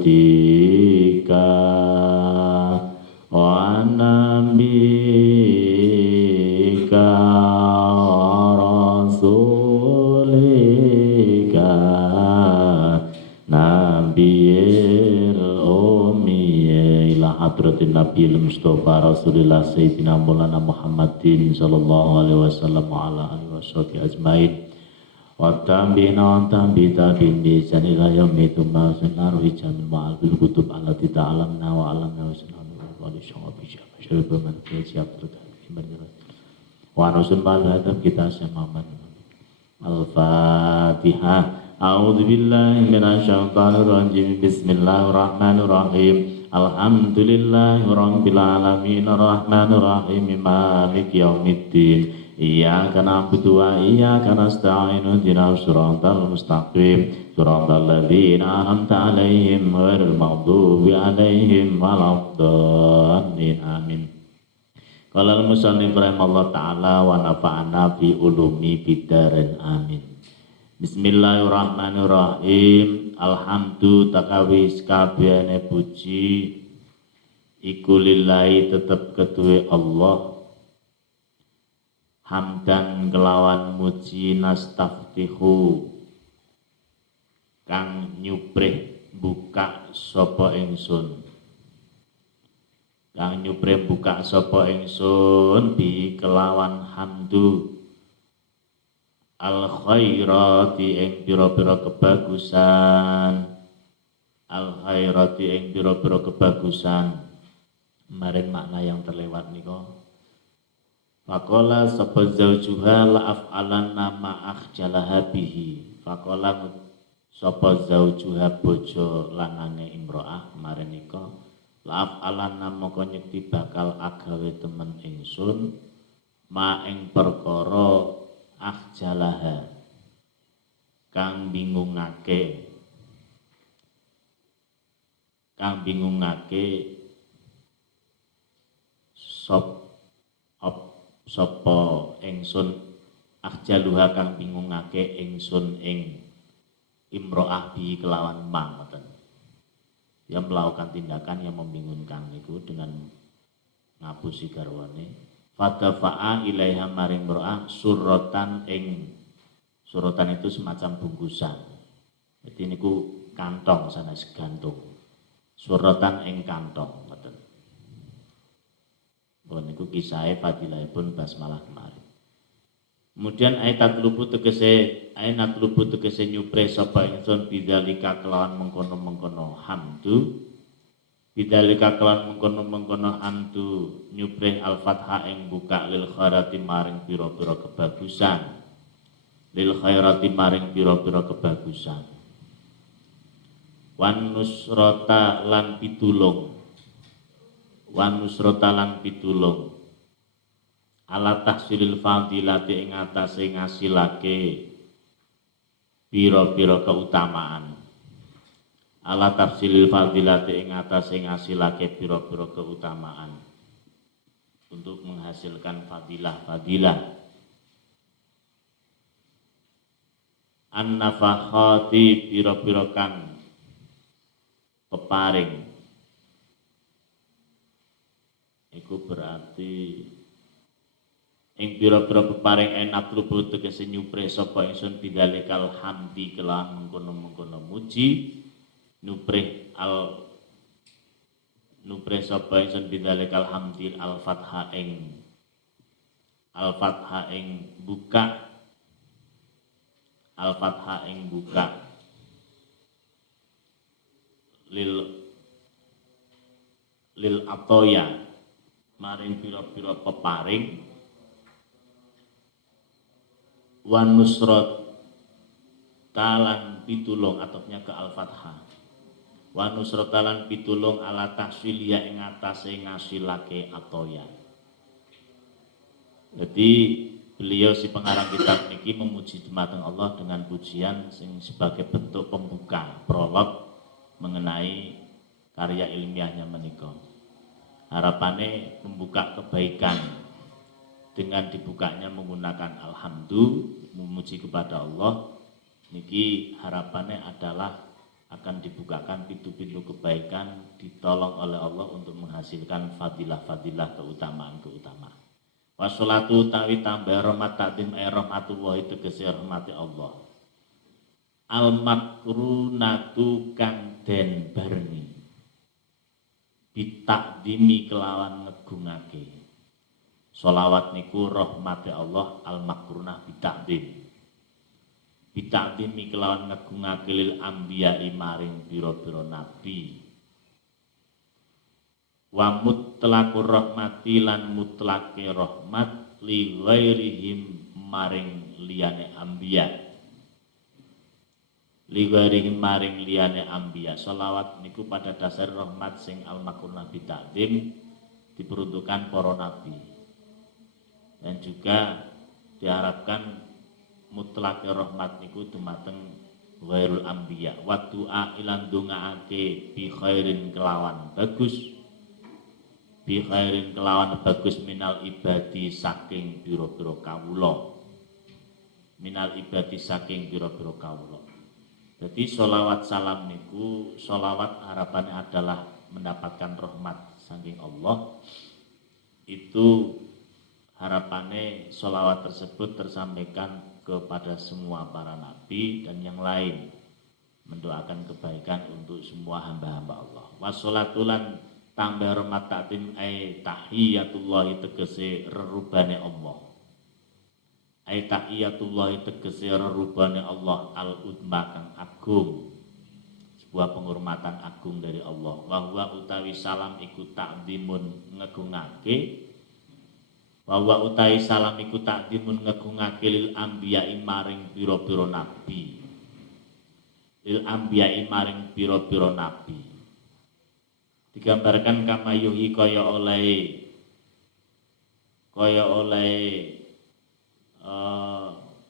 abdika wa nabika wa rasulika nabiyil ummi ila hadratin nabiyil mustafa rasulillah sayyidina maulana muhammadin sallallahu alaihi wasallam wa ala alihi washabihi ajmain wa tabi'ina wa tabi'in bi sanila yaumi tsumma sunar wijamil ma'al bil kutub allati ta'alamna wa alamna wa sunanu wa li syawabi syarif man fi siap wa rasul balhadam kita semaman al-fatihah. A'udzu billahi minasyaitonir rajim. Bismillahirrahmanirrahim. Alhamdulillahi rabbil alamin arrahmanir rahim maliki yaumiddin. Iyyaka na'budu wa iyyaka nasta'in ihdinas siratal mustaqim siratal ladzina an'amta 'alaihim ghairil maghdubi 'alaihim waladdallin amin. Qala al-musannif rahimahullah ta'ala wa nafa'ana fi ulumi bidarin amin. Bismillahirrahmanirrahim. Alhamdu takawis kabehane puji iku lillahi tetep keduwe Allah. Hamdan kelawan muji nastaftihu kang nyuprih buka sapa ingsun. Kang nyuprih buka sapa ingsun bi kelawan hamdu al khairati ing pira-pira kebagusan. Al khairati ing pira-pira kebagusan. Kemarin makna yang terlewat nika. Faqala sapa zaujuha la af'alan nama akhjalaha bihi. Faqala sapa zaujuha bojo lanange imro'ah kemarin nika la af'alan nama nyekti bakal agawe temen ingsun ma ing perkara akhjalaha kang bingungake sapa ingsun akhjaluha kang bingungake ingsun ing imro'ah bi kelawan ma ngoten. Dia melakukan tindakan yang membingungkan itu dengan ngapusi garwane. Fadafa'a ilaiha maring imro'ah suratan ing suratan itu semacam bungkusan. Jadi niku kantong sanes gantung. Suratan ing kantong ngoten. Niku kisahe fadilahipun basmalah kemarin. Kemudian ayat lubu tegese nyupre sapa ingsun bidzalika kelawan mengkono-mengkono hamdu. Bidzalika kelawan mengkono-mengkono hamdu nyupre al-fathah ing buka lil khairati maring pira-pira kebagusan. Lil khairati maring pira-pira kebagusan. Wan nusrata lan pitulung. Wan nusrata lan pitulung ala tahsilil fadilati ing atase ngasilake pira-pira keutamaan. Ala tahsilil fadilati ing atase ngasilake pira-pira keutamaan untuk menghasilkan fadilah-fadilah. An-nafakhati pira-pira kang peparing iku berarti ing pira-pira peparing enak lubu tegese nyupre sapa ingsun bidzalikal hamdi kelawan mengkono-mengkono muji nyupre sapa ingsun bidzalikal hamdi al fathah ing buka lil atoya maring pira-pira peparing wan nusrat talan pitulung atopnya ke al-fathah wan nusrat talan pitulung ala tahsilia ing atase ngasilake atoya. Jadi beliau si pengarang kitab niki memuji dumateng Allah dengan pujian sing sebagai bentuk pembuka prolog mengenai karya ilmiahnya menika. Harapannya membuka kebaikan dengan dibukanya menggunakan alhamdulillah, memuji kepada Allah. Niki harapannya adalah akan dibukakan pintu-pintu kebaikan, ditolong oleh Allah untuk menghasilkan fadilah-fadilah keutamaan-keutamaan. Washolatu utawi tambah rahmat takdim rahmatullah tegese rahmati Allah. Al makrunatu kang den barni bitakdimi kelawan ngegungake. Sholawat niku rahmati Allah al makrunah bitakdim. Bitakdimi kelawan ngegungake lil anbiya maring pira-pira nabi. Wa mutlaqur rahmati lan mutlake rahmat li ghairihim maring liyane anbiya. Li ghairihim maring liyane anbiya. Sholawat niku pada dasar rahmat sing al makrunah bitakdim diperuntukkan para nabi. Dan juga diharapkan mutlak rahmat niku dumateng ghairul anbiya wa du'a ilan dongaake bi khairin kelawan bagus minal ibadi saking pira-pira kawula Jadi sholawat salam niku sholawat harapannya adalah mendapatkan rahmat saking Allah. Itu harapannya sholawat tersebut tersampaikan kepada semua para nabi dan yang lain, mendoakan kebaikan untuk semua hamba-hamba Allah. Washolatulan tambah rahmat takdim tahiyatullah tegese rerubane Allah. Tahiyatullah tegese rerubane Allah al-udma kang agung, sebuah penghormatan agung dari Allah. Wa utawi salam iku takdimun ngegungake. Bahwa utai salam iku takdimun ngegungake lil anbiya'i maring pira-pira nabi. Digambarkan kama yuhi kaya oleh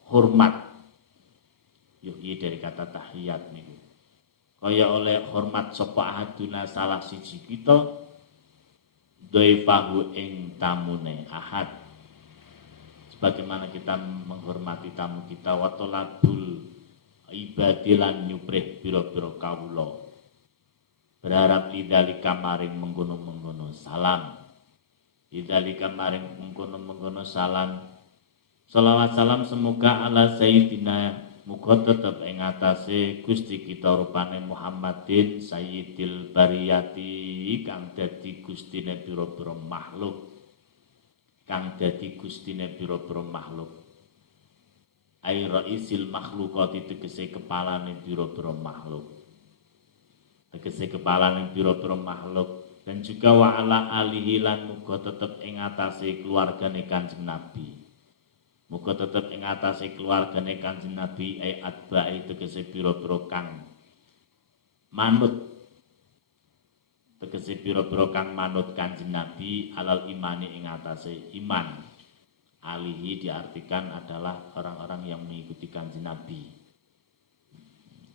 hormat. Yuhi dari kata tahiyat niku. Kaya oleh hormat sapa ahaduna salah siji kita dhaifahu ing tamune ahad, sebagaimana kita menghormati tamu kita. Wa talabul ibadilan nyuprih pira-pira kawula, berharap lidzalika maring mengkono-mengkono salam. Lidzalika maring mengkono-mengkono salam. Shalawat salam semoga ala sayyidina muga tetep ing atase Gusti kita rupane Muhammadin sayyidil bariyati kang dadi gustine pira-pira makhluk. Ai raisil makhluqati tegese kepalane pira-pira makhluk. Dan juga wa ala alihi lan muga tetep ing atase keluargane Kanjeng Nabi. Muga tetep ing atase keluargane Kanjeng Nabi ai atba'i tegese pira-pira kang manut Kanjeng Nabi alal imani ing atase iman. Alihi diartikan adalah orang-orang yang mengikuti Kanjeng Nabi.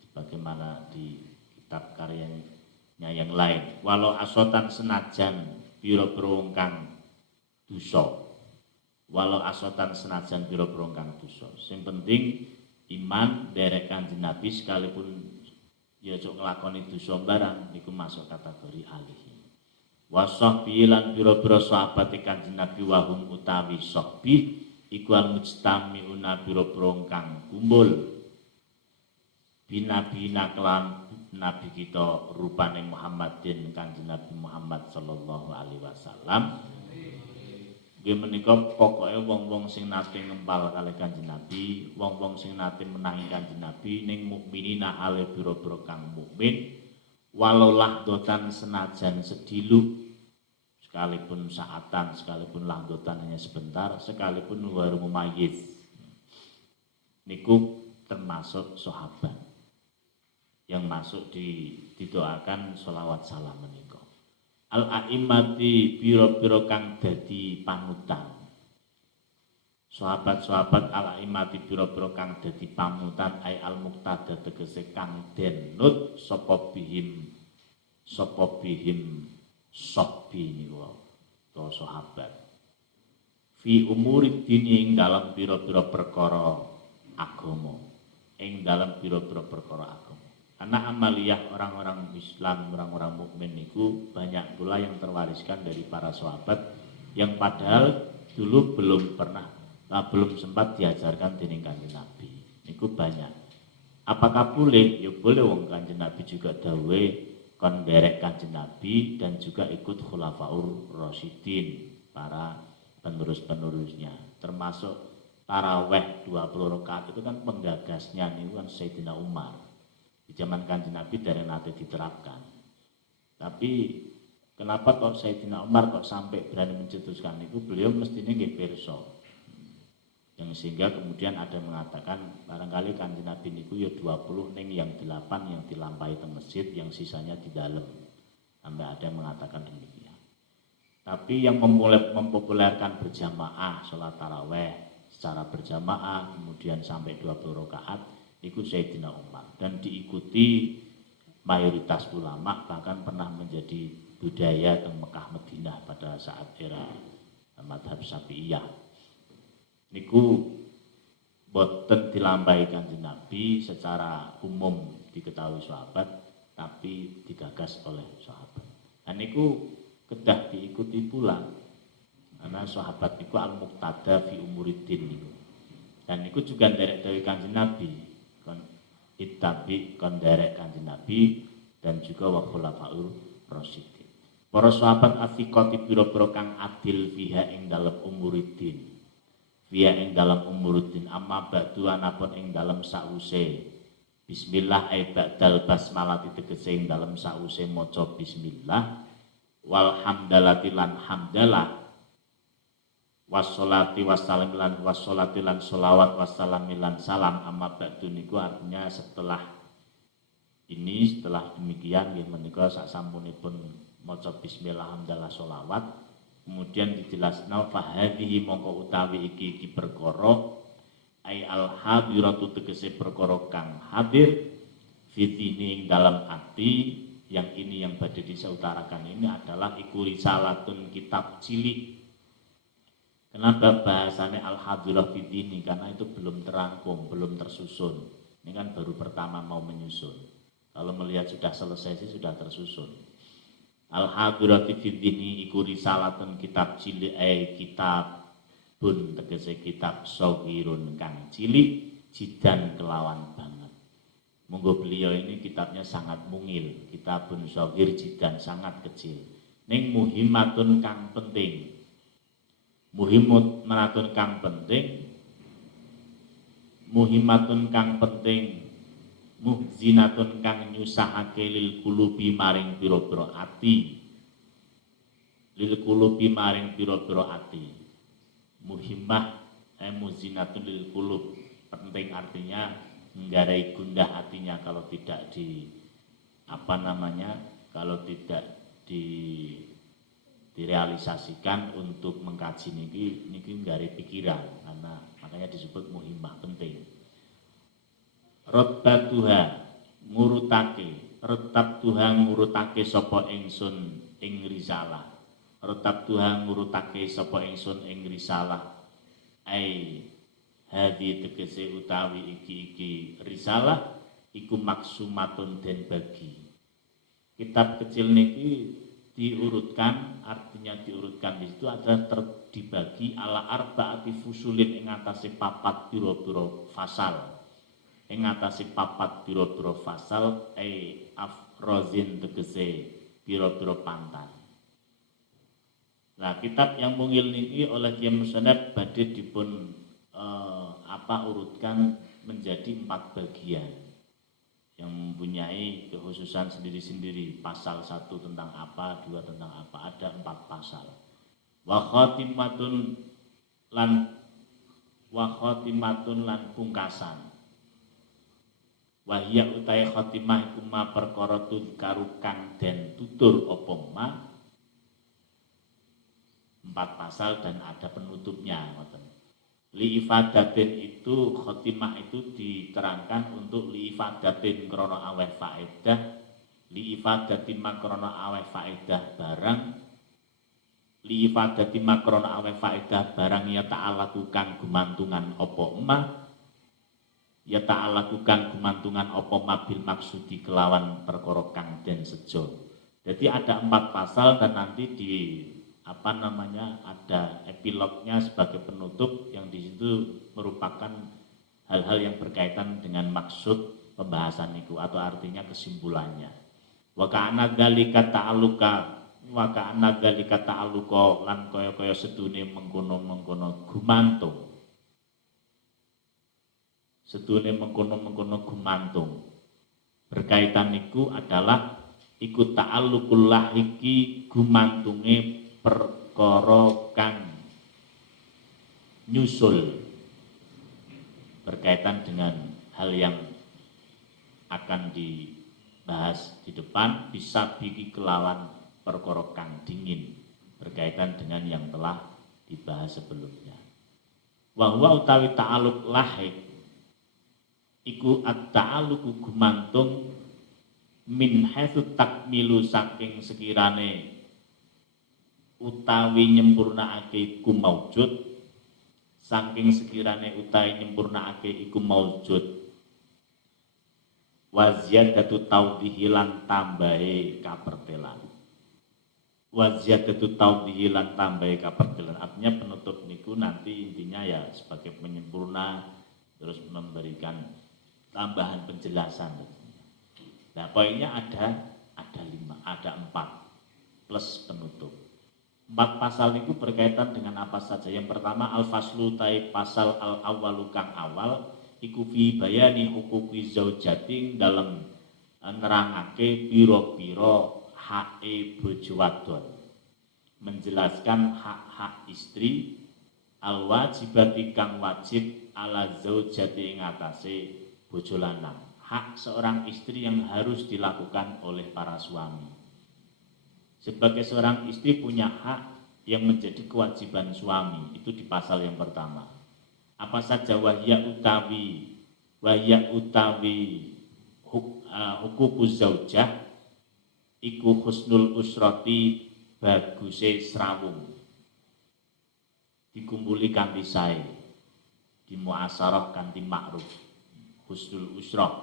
Sebagaimana di kitab karyanya yang lain. Walau asotan senajan pira-pira kang dosa. Sing penting iman derek Kanjeng Nabi sekalipun ya cuk nglakoni dosa barang niku masuk kategori alihi. Wasahbi lan pira-pira sahabat Kanjeng Nabi wahum utawi sahbi iku al mujtamiuna pira-pira kang kumpul binabina kelan nabi kita rupane Muhammadin Kanjeng Nabi Muhammad sallallahu alaihi wasallam. Nggih menika pokoke wong-wong sing nate ngempal kalih Kanjeng Nabi, wong-wong sing nate menahi Kanjeng Nabi ning mukminina ale pira-pira kang mukmin, walau lahdotan senajan sedilu, sekalipun saatan, sekalipun lahdotan hanya sebentar, sekalipun waru mumayyiz. Niku termasuk sahabat yang masuk didoakan sholawat salam menika. Al-a'immati biro-biro kang dadi panutan. Sahabat-sahabat al-a'immati biro-biro kang dadi panutan ai al-muqtada tegese kang denut sapa bihim sahbi niku to sahabat. Fi umuri dini ing dalam biro-biro perkara agama. Karena amaliyah orang-orang Islam, orang-orang mukmin itu banyak pula yang terwariskan dari para sahabat yang padahal dulu belum sempat diajarkan dening Kanjeng Nabi. Niku banyak. Apakah boleh? Ya boleh, wong Kanjeng Nabi juga dawuh kon derek Kanjeng Nabi dan juga ikut Khulafaur Rasyidin, para penerus-penerusnya. Termasuk taraweh 20 rakaat itu kan penggagasnya niku kan Sayyidina Umar. Di zaman Kanjeng Nabi dari nanti diterapkan. Tapi kenapa kok Sayyidina Umar kok sampai berani mencetuskan itu? Beliau mestinya nggih pirsa. Yang sehingga kemudian ada mengatakan barangkali Kanjeng Nabi niku ya 20 ning yang 8 yang dilampahi teng masjid, yang sisanya di dalam. Sampai ada yang mengatakan demikian. Tapi yang mempopulerkan berjamaah sholat taraweh secara berjamaah kemudian sampai 20 rakaat itu Sayyidina Umar, dan diikuti mayoritas ulama, bahkan pernah menjadi budaya di Mekah Madinah pada saat era madhab Syafi'iyah. Niku boten dilampahi Kanjeng Nabi secara umum diketahui sahabat, tapi digagas oleh sahabat. Dan niku kedah diikuti pula karena sahabat niku al-muqtada fi umuridin niku. Dan niku juga derek dari Kanjeng Nabi. Itabi konderek Kanjeng Nabi dan juga wa khulafaur rasyidin. Para sahabat afiqati pira-pira kang adil fiha ing dalem umuruddin. Fiha ing dalem umuruddin amma ba'du anapun ing dalem sause. Bismillah ai ba'dal basmalah tegese ing dalem sause maca bismillah wal hamdalati lan hamdalah wassolati wassalam lan wassolati lan sholawat wassalam lan salam. Amma ba'du niku artinya setelah demikian nggih menika sak sampunipun maca bismillah hamdalah sholawat kemudian dijelasna fa hadhihi mongko utawi iki perkara ai al hadiratu tegese perkara kang hadir fitini dalam ati. Yang ini yang badhe disautarakan ini adalah iku risalatun kitab cilik. Kenapa bahasanya al-hadirah fidini? Karena itu belum terangkum, belum tersusun. Ini kan baru pertama mau menyusun. Kalau melihat sudah selesai sih sudah tersusun. Al-hadirah fidini iku risalatun kitab cilik kitab bun tegese kitab sogirun kang cilik jidan kelawan banget. Monggo beliau ini kitabnya sangat mungil, kitabun sogir jidan sangat kecil. Ning muhimatun kang penting. Muhimatun kang penting, muhimatun kang penting, muhzinatun kang nyusahake lil kulubi maring pira-pira ati. Lil kulubi maring pira-pira ati. Muhimmah muhzinatun lil kulub, penting artinya menggarai gundah hatinya kalau tidak kalau tidak direalisasikan untuk mengkaji niki nggari pikiran, karena makanya disebut muhimmah penting. Rottatuha ngurutake, retabtuha ngurutake sapa ingsun ing risalah. Retabtuha ngurutake sapa ingsun ing risalah. Ai hadi tegese utawi iki risalah iku maksumatun den bagi. Kitab kecil niki diurutkan, artinya diurutkan di situ ada dibagi ala arbaati fusulin ing atase papat pira-pira fasal. Ing atase papat pira-pira fasal afrozin tegese pira-pira pantan. Nah, kitab yang mungil niki oleh Kiai Musnad badhe dipun urutkan menjadi 4 bagian yang mempunyai kekhususan sendiri-sendiri. Pasal 1 tentang apa, 2 tentang apa, ada 4 pasal. Wa khatimatun lan pungkasan. Wa hiya utai khatimah iku ma perkara tudkaru kang den tutur apa ma. 4 pasal dan ada penutupnya, ngoten. Liifadatin itu khotimah itu diterangkan untuk liifadatin krono aweh faedah, liifadatin makrono aweh faedah barang, liifadatin makrono aweh faedah barang ya ta'ala kang gumantungan opo emah, ya ta'ala kang gumantungan apa mabil maksudi kelawan perkara kang den sejo. Jadi ada 4 pasal dan nanti di ada epilognya sebagai penutup yang di situ merupakan hal-hal yang berkaitan dengan maksud pembahasan itu atau artinya kesimpulannya. Wa ka'anna dzalika ta'alluqa lan kaya-kaya sedune mengkono-mengkono gumantung. Sedune mengkono-mengkono gumantung. Berkaitan niku adalah iku ta'alluqul lahiki gumantunge perkara kang nyusul berkaitan dengan hal yang akan dibahas di depan, bisa biki kelawan perkara kang dingin berkaitan dengan yang telah dibahas sebelumnya. Wa huwa utawi ta'alluq lahik iku at-ta'alluqu gumantung min haitsu takmilu saking sekirane utawi nyempurnaake iku maujud, saking sekirane utawi nyempurnaake iku maujud, wa ziyadatu taudhihi lan tambahe kapertelan. Wa ziyadatu taudhihi lan tambahe kapertelan. Artinya penutup niku nanti intinya ya sebagai penyempurna terus memberikan tambahan penjelasan. Nah, poinnya ada 4 plus penutup. 4 pasal itu berkaitan dengan apa saja. Yang pertama al-faslu tai pasal al-awwalu kang awal iku fi bayani huquqi zaujatin dalam nerangake pira-pira hake bojo wadon. Menjelaskan hak-hak istri al-wajibati kang wajib ala zaujati ing atase bojo lanang. Hak seorang istri yang harus dilakukan oleh para suami. Sebagai seorang istri punya hak yang menjadi kewajiban suami, itu di pasal yang pertama. Apa saja wahya utawi huququz zaujah iku husnul usrati baguse srawung. Dikumpuli kanthi sae, dimuasarah kanthi ma'ruf. Husnul usrah.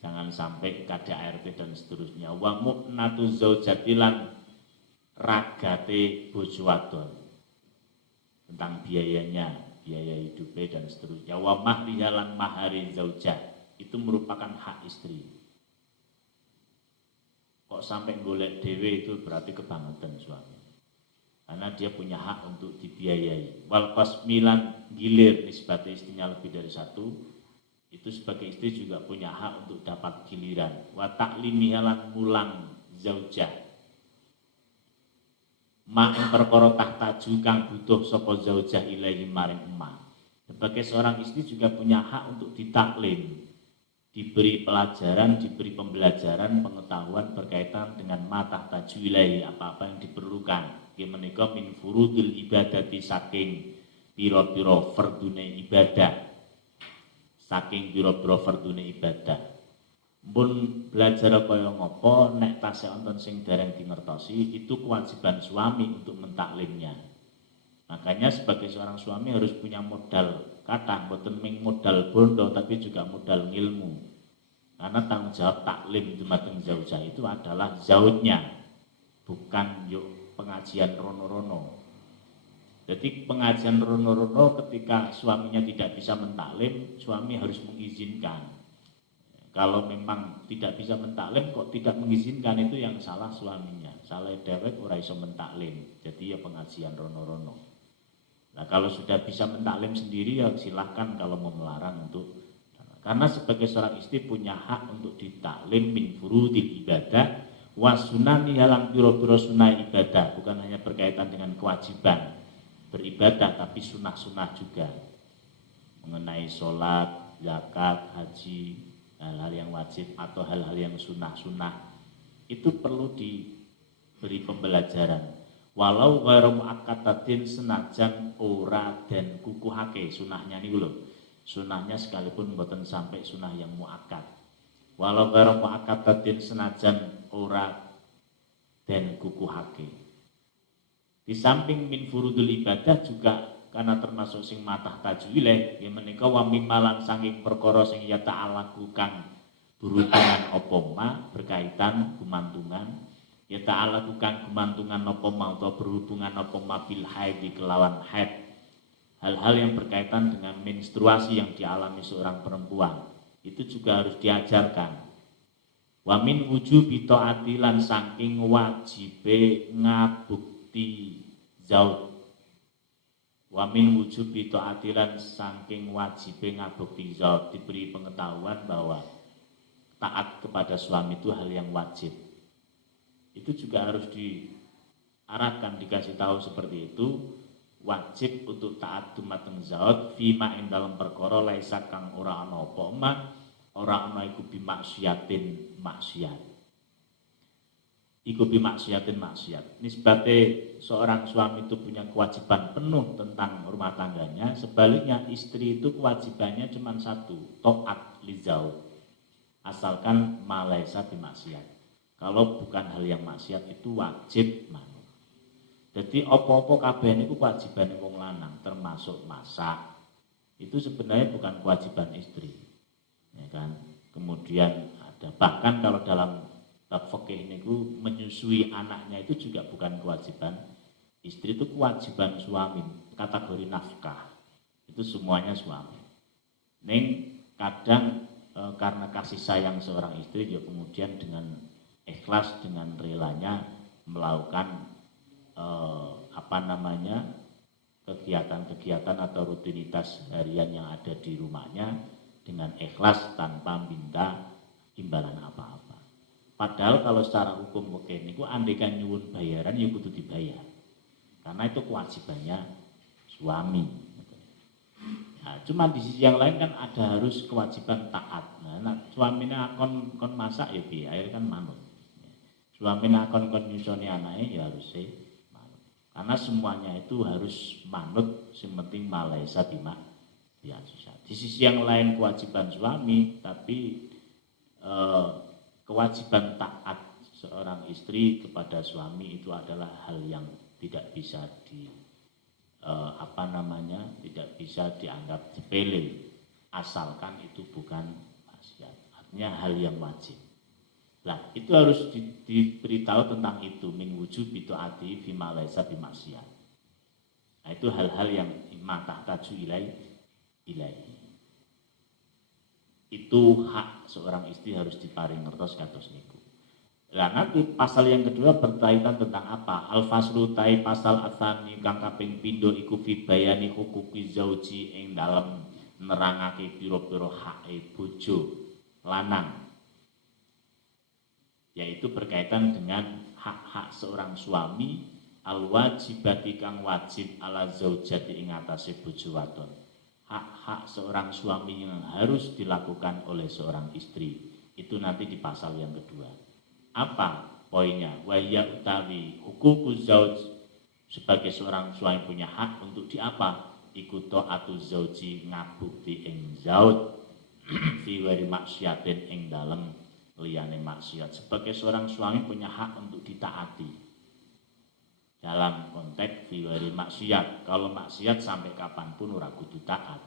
Jangan sampai KDART dan seterusnya. Wa mu'natu zaujatilan ragate bojo wadon. Tentang biayanya, biaya hidupnya dan seterusnya. Wa mahrihalan mahari zaujah. Itu merupakan hak istri. Kok sampai golek dewe itu berarti kebangetan suami. Karena dia punya hak untuk dibiayai. Wal qasmilan gilir nisbati istrinya lebih dari 1. Itu sebagai istri juga punya hak untuk dapat giliran. Wa ta'limihalan mulang zaujah. Ma'ing perkara tahtaju kang butuh sapa zaujah ilaihi maring emah. Sebagai seorang istri juga punya hak untuk ditaklim, diberi pelajaran, diberi pembelajaran, pengetahuan berkaitan dengan ma tahtaju ilaihi, apa-apa yang diperlukan. Ki menika min furudil ibadati saking pira-pira fardune ibadah. Saking pira-pira fardune ibadah. Pun belajar kaya ngapa nek tasih wonten sing dereng dingertosi, itu kewajiban suami untuk mentaklimnya. Makanya sebagai seorang suami harus punya modal kathah, mboten mung modal bondo tapi juga modal ilmu. Karena tanggung jawab taklim dumateng zaujah itu adalah zaujnya, bukan yuk pengajian rono-rono. Jadi pengajian rono-rono ketika suaminya tidak bisa mentaklim, suami harus mengizinkan. Kalau memang tidak bisa mentaklim kok tidak mengizinkan, itu yang salah suaminya. Salah dewek ora iso mentaklim. Jadi ya pengajian rono-rono. Nah, kalau sudah bisa mentaklim sendiri ya silahkan kalau mau melarang untuk. Karena sebagai seorang istri punya hak untuk ditaklim min furudil ibadah wa sunani halang piro-piro sunah ibadah, bukan hanya berkaitan dengan kewajiban beribadah tapi sunah-sunah juga. Mengenai sholat, zakat, haji, hal-hal yang wajib atau hal-hal yang sunah-sunah itu perlu diberi pembelajaran. Walau ghairu muakkadatin senajan ora den kukuhake sunahnya niku lho. Sunahnya sekalipun mboten sampai sunah yang muakkad. Walau ghairu muakkadatin senajan ora den kukuhake. Di samping min furudul ibadah juga karena termasuk sing matah taju ilaih ya menika wa mimalan saking perkara sing ya ta'alaku kang berhubungan apa ma berkaitan gumantungan ya ta'alaku kang gumantungan apa ma atau berhubungan apa ma bil haid kelawan haid, hal-hal yang berkaitan dengan menstruasi yang dialami seorang perempuan itu juga harus diajarkan. Wa min wujubi taati lan saking wajibe ngabukti zauj. Wa min wujubi taati lan saking wajibe ngabukti zauj, diberi pengetahuan bahwa taat kepada suami itu hal yang wajib. Itu juga harus diarahkan, dikasih tahu seperti itu, wajib untuk taat dumateng zauj fima ing dalam perkara laisa kang ora ana apa ma ora ana iku bimaksiatin maksiat. Iku bimaksiatin maksiat. Nisbate seorang suami itu punya kewajiban penuh tentang rumah tangganya, sebaliknya istri itu kewajibannya cuma satu, taat li zauj. Asalkan malaisa bimaksiat. Kalau bukan hal yang maksiat itu wajib manut. Jadi apa-apa kabeh niku kewajibane wong lanang, termasuk masak. Itu sebenarnya bukan kewajiban istri. Ya kan? Kemudian ada bahkan kalau dalam bab fikih niku menyusui anaknya itu juga bukan kewajiban istri, itu kewajiban suami, kategori nafkah. Itu semuanya suami. Ning kadang karena kasih sayang seorang istri ya kemudian dengan ikhlas, dengan relanya melakukan kegiatan-kegiatan atau rutinitas harian yang ada di rumahnya dengan ikhlas tanpa minta imbalan apa-apa. Padahal kalau secara hukum oke niku andekan nyuwun bayaran ya kudu dibayar. Karena itu kewajibannya suami. Nah, cuma di sisi yang lain kan ada harus kewajiban taat. Nah, suaminya kon masak ya piye, akhirnya kan manut. Suaminya kon nyusoni anake ya harus manut. Karena semuanya itu harus manut, sing penting malaisa bima biasa. Di sisi yang lain kewajiban suami, tapi kewajiban taat seorang istri kepada suami itu adalah hal yang tidak bisa tidak bisa dianggap sepele, asalkan itu bukan maksiat. Artinya hal yang wajib. Nah, itu harus diberitahu tentang itu, min wujubi taati fi ma laisa bimaksiat. Nah, itu hal-hal yang mata taju ilai. Itu hak seorang istri harus diparing ngertos kados niku. Nah, nanti pasal yang kedua berkaitan tentang apa? Al-faslu tai pasal atsani kang kaping pindho iku fi bayani huquqi zauji ing dalem nerangake pira-pira hake bojo lanang. Yaitu berkaitan dengan hak-hak seorang suami al-wajibati kang wajib ala zaujati ing atase bojo wadon. Hak-hak seorang suami yang harus dilakukan oleh seorang istri. Itu nanti di pasal yang kedua. Apa poinnya? Wahya utawi huququz zauj, sebagai seorang suami punya hak untuk di apa? Iku ta'atu zauji ngabukti ing zauj fi wari maksiatin ing dalem liyane maksiat. Sebagai seorang suami punya hak untuk ditaati dalam konteks fi wari maksiat. Kalau maksiat sampai kapanpun ora kudu taat.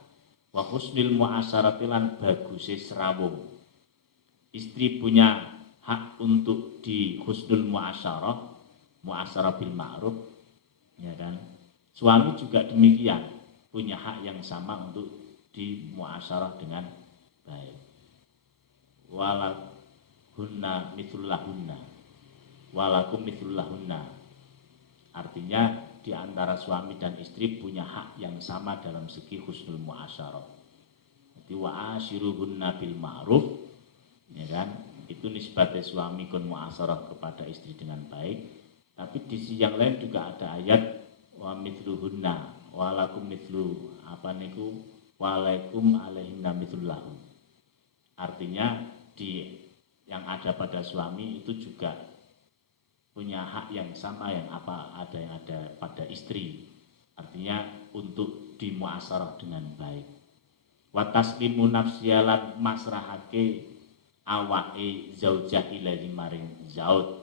Wa husnil mu'asarati lan baguse serawung. Istri punya hak untuk di husnul mu'asyarah bil ma'ruf, ya kan? Suami juga demikian, punya hak yang sama untuk di mu'asyarah dengan baik. Walahunna mithlulahunna, walakum mithlulahunna. Artinya di antara suami dan istri punya hak yang sama dalam segi husnul mu'asyarah. Jadi wa ashiruhunna bil ma'ruf, ya kan? Itu nisbatnya suami kun mu'asarah kepada istri dengan baik. Tapi di sisi yang lain juga ada ayat wa mithluhunna walakum mithlu walaikum alaihinna mithlulahun. Artinya yang ada pada suami itu juga punya hak yang sama yang ada pada istri. Artinya untuk dimu'asarah dengan baik. Wa taslimu nafsiyalan masrahake awake zaujah ilahi maring zauj.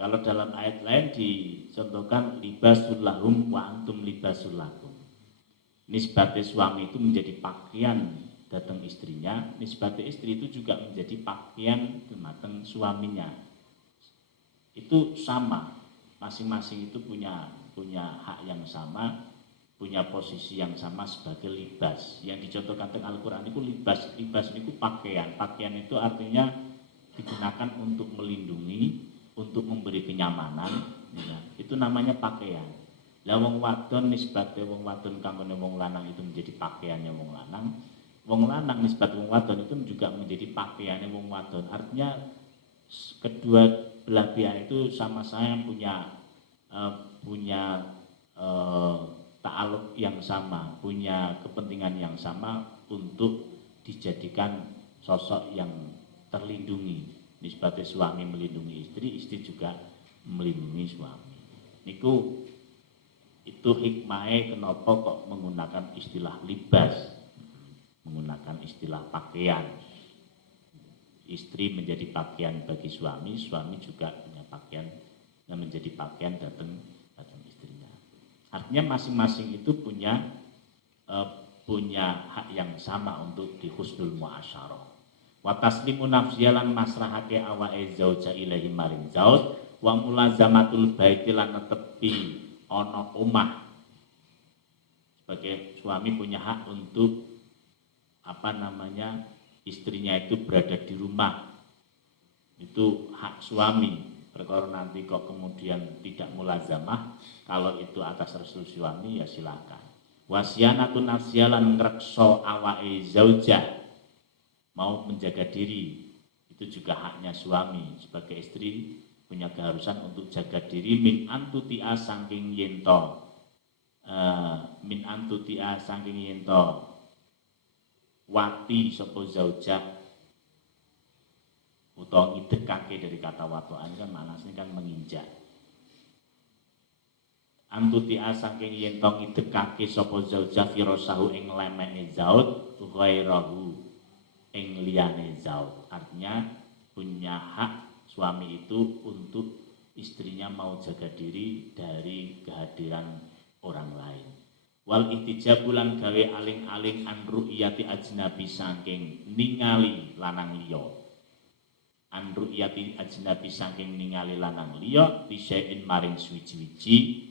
Kalau dalam ayat lain dicontohkan libasul lahum wa antum libasul lakum. Nisbate suami itu menjadi pakaian datang istrinya, nisbate istri itu juga menjadi pakaian datang suaminya. Itu sama, masing-masing itu punya hak yang sama, punya posisi yang sama sebagai libas. Yang dicontohkan dalam Al-Quran itu libas itu pakaian. Pakaian itu artinya digunakan untuk melindungi, untuk memberi kenyamanan, ya. Itu namanya pakaian. Lah wong wadon nisbate wong wadon kanggone wong lanang itu menjadi pakaiannya wong lanang. Wong lanang nisbat wong wadon itu juga menjadi pakaiannya wong wadon. Artinya kedua belah pihak itu sama-sama punya ta'aluk yang sama, punya kepentingan yang sama untuk dijadikan sosok yang terlindungi. Nisbatnya suami melindungi istri, istri juga melindungi suami. Niku itu hikmahnya kenapa kok menggunakan istilah libas, menggunakan istilah pakaian. Istri menjadi pakaian bagi suami, suami juga punya pakaian yang menjadi pakaian datang istrinya. Artinya masing-masing itu punya hak yang sama untuk di husnul muasyarah. Wa taslimu nafsiyalan masrahake awake zauja ilahi maring zauj wa mulazamatul baiti lan netepi ana omah. Sebagai suami punya hak untuk istrinya itu berada di rumah. Itu hak suami. Perkara nanti kok kemudian tidak mulazamah, kalau itu atas restu suami ya silakan. Wasyanatun nafsiyalan ngrekso awake zaujah, mau menjaga diri, itu juga haknya suami. Sebagai istri punya keharusan untuk jaga diri min antutia saking yento wati sapa zaujah utawa ngidekake dari kata watoan kan manasnya kan menginjak. Antutia saking yento ngidekake sapa zaujah firasahu ing lemene zauj ghairahu ing liyane zauj. Artinya punya hak suami itu untuk istrinya mau jaga diri dari kehadiran orang lain. Wal ihtijabulan gawe aling-aling an ru'yati ajnabi saking ningali lanang liya. An ru'yati ajnabi saking ningali lanang liya disein maring suwi-wiji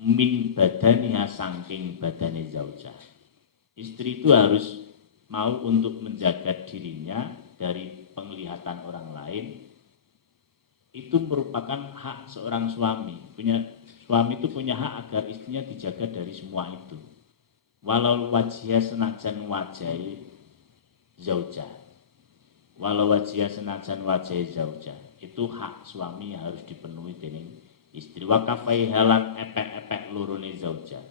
min badaniha saking badane zaujah. Istri itu harus mau untuk menjaga dirinya dari penglihatan orang lain. Itu merupakan hak seorang suami. Suami itu punya hak agar istrinya dijaga dari semua itu. Walau wajah senajan wajah zaujah. Walau wajah senajan wajah zaujah. Itu hak suami yang harus dipenuhi dening istri. Wa kafai halan epek-epek lurune zaujah.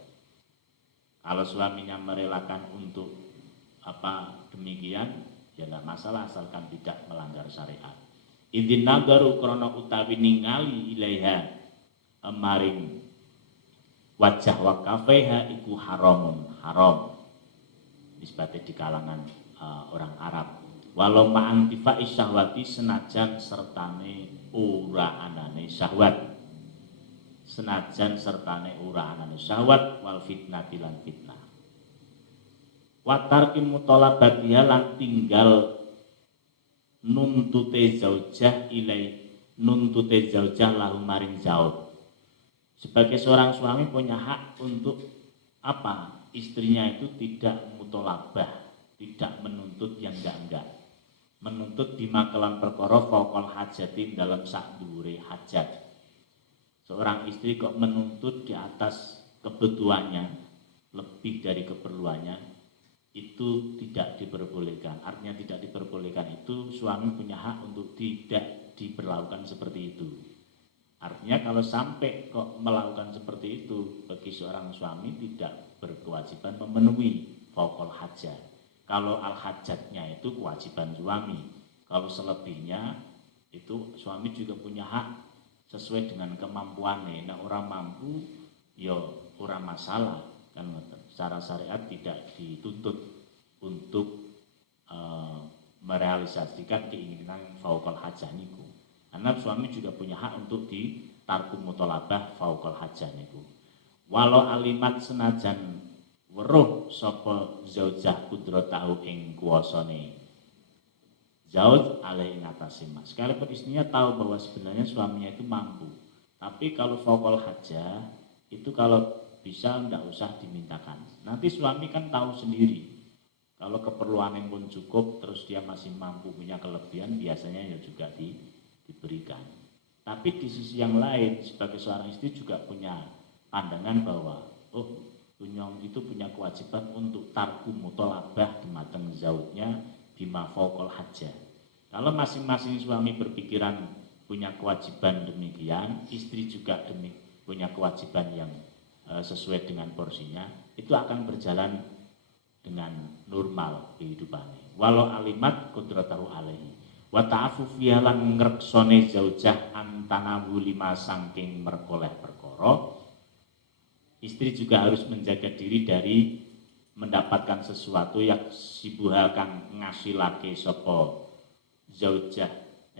Kalau suaminya merelakan untuk demikian, ya enggak masalah asalkan tidak melanggar syariat. Idzin nagaru krana utawi ningali ilaiha maring wajah wa kafaiha iku haram nisbate di kalangan orang Arab. Walau ma'antifa isyahwati senajan sertane ura anane syahwat. Senajan sertane ura anane syahwat wal fitnati lan fitnah. Watarki mutolabatiha lan tinggal nuntute zaujah lahu maring zauj. Sebagai seorang suami punya hak untuk istrinya itu tidak mutolabah, tidak menuntut yang enggak. Menuntut bima kelan perkara faqal hajati dalam sak dhuwure hajat. Seorang istri kok menuntut di atas kebutuhannya, lebih dari keperluannya, itu tidak diperbolehkan. Artinya tidak diperbolehkan itu suami punya hak untuk tidak diperlakukan seperti itu. Artinya kalau sampai kok melakukan seperti itu, bagi seorang suami tidak berkewajiban memenuhi faqal hajat. Kalau al-hajatnya itu kewajiban suami. Kalau selebihnya itu suami juga punya hak sesuai dengan kemampuannya. Nah, orang mampu ya orang masalah kan. Secara syariat tidak dituntut untuk merealisasikan keinginan faqal hajat niku. Karena suami juga punya hak untuk di tarku mutolabah faukol hajah niku. Walau alimat senajan weruh sapa zaujah kudratahu ing kuwasane zauj alai ngatasi mas. Sekalipun istrinya tahu bahwa sebenarnya suaminya itu mampu, tapi kalau faukol hajah itu kalau bisa tidak usah dimintakan. Nanti suami kan tahu sendiri. Kalau keperluan yang pun cukup, terus dia masih mampu punya kelebihan, biasanya ya juga diberikan. Tapi di sisi yang lain, sebagai seorang istri juga punya pandangan bahwa Bunyong itu punya kewajiban untuk tarku mutolabah dumateng zaujnya bima fauqal hajah. Kalau masing-masing suami berpikiran punya kewajiban demikian, istri juga punya kewajiban yang sesuai dengan porsinya, itu akan berjalan dengan normal kehidupannya. Walau alimat kudratahu alaihi wa ta'afu fiha lan ngreksone zaujah antanahu lima sangking merkoleh perkara. Istri juga harus menjaga diri dari mendapatkan sesuatu yang sibuha kang ngasilake sapa zaujah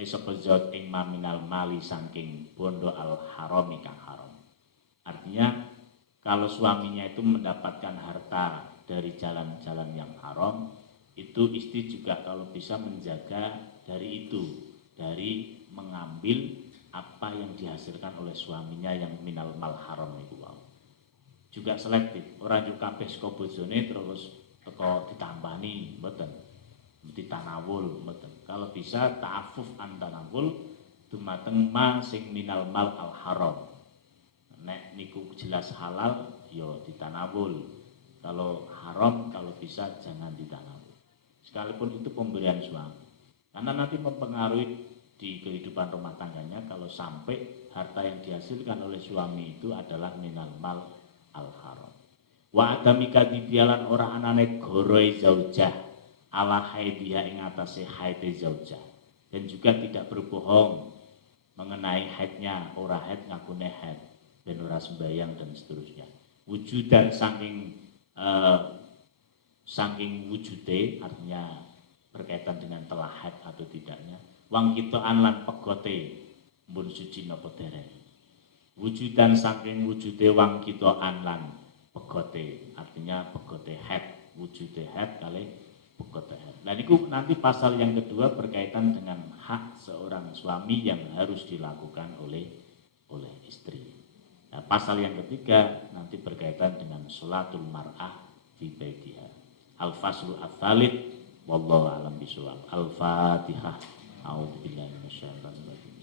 sapa zauj ing maminal mali sangking bondo al harami kang haram. Artinya kalau suaminya itu mendapatkan harta dari jalan-jalan yang haram, itu istri juga kalau bisa menjaga dari itu, dari mengambil apa yang dihasilkan oleh suaminya yang minal mal haram itu. Juga selektif, orang juga kabeh saka bojone terus teko ditambani mboten, ditanawul mboten. Kalau bisa ta'affuf an tanawul dumateng ma sing minal mal al haram. Nek niku jelas halal yo ditanawul. Kalau haram, kalau bisa jangan ditanawul. Sekalipun itu pemberian suami. Karena nanti mempengaruhi di kehidupan rumah tangganya kalau sampai harta yang dihasilkan oleh suami itu adalah minal mal al haram. Wa adamika dibialan ora anane goroi zaujah ala haidiha ing atase haide zaujah. Dan juga tidak berbohong mengenai haidnya, ora haid ngakune haid, ben ora sembayang dan seterusnya. Wujudan saking wujude, artinya berkaitan dengan telah haid atau tidaknya. Wang kitoan lan pegote mbun suci napa dereng. Wujudan saking wujude wang kitoan lan pegote, artinya pegote haid, wujude haid kali pegote haid. Dan itu nanti pasal yang kedua berkaitan dengan hak seorang suami yang harus dilakukan oleh istri. Nah, pasal yang ketiga nanti berkaitan dengan sholatul mar'ah fi baitiha. Al-faslu ats-tsalits wallahu a'lam bishawab. Al-Fatihah. A'udzubillahi minasyaitonir rajim.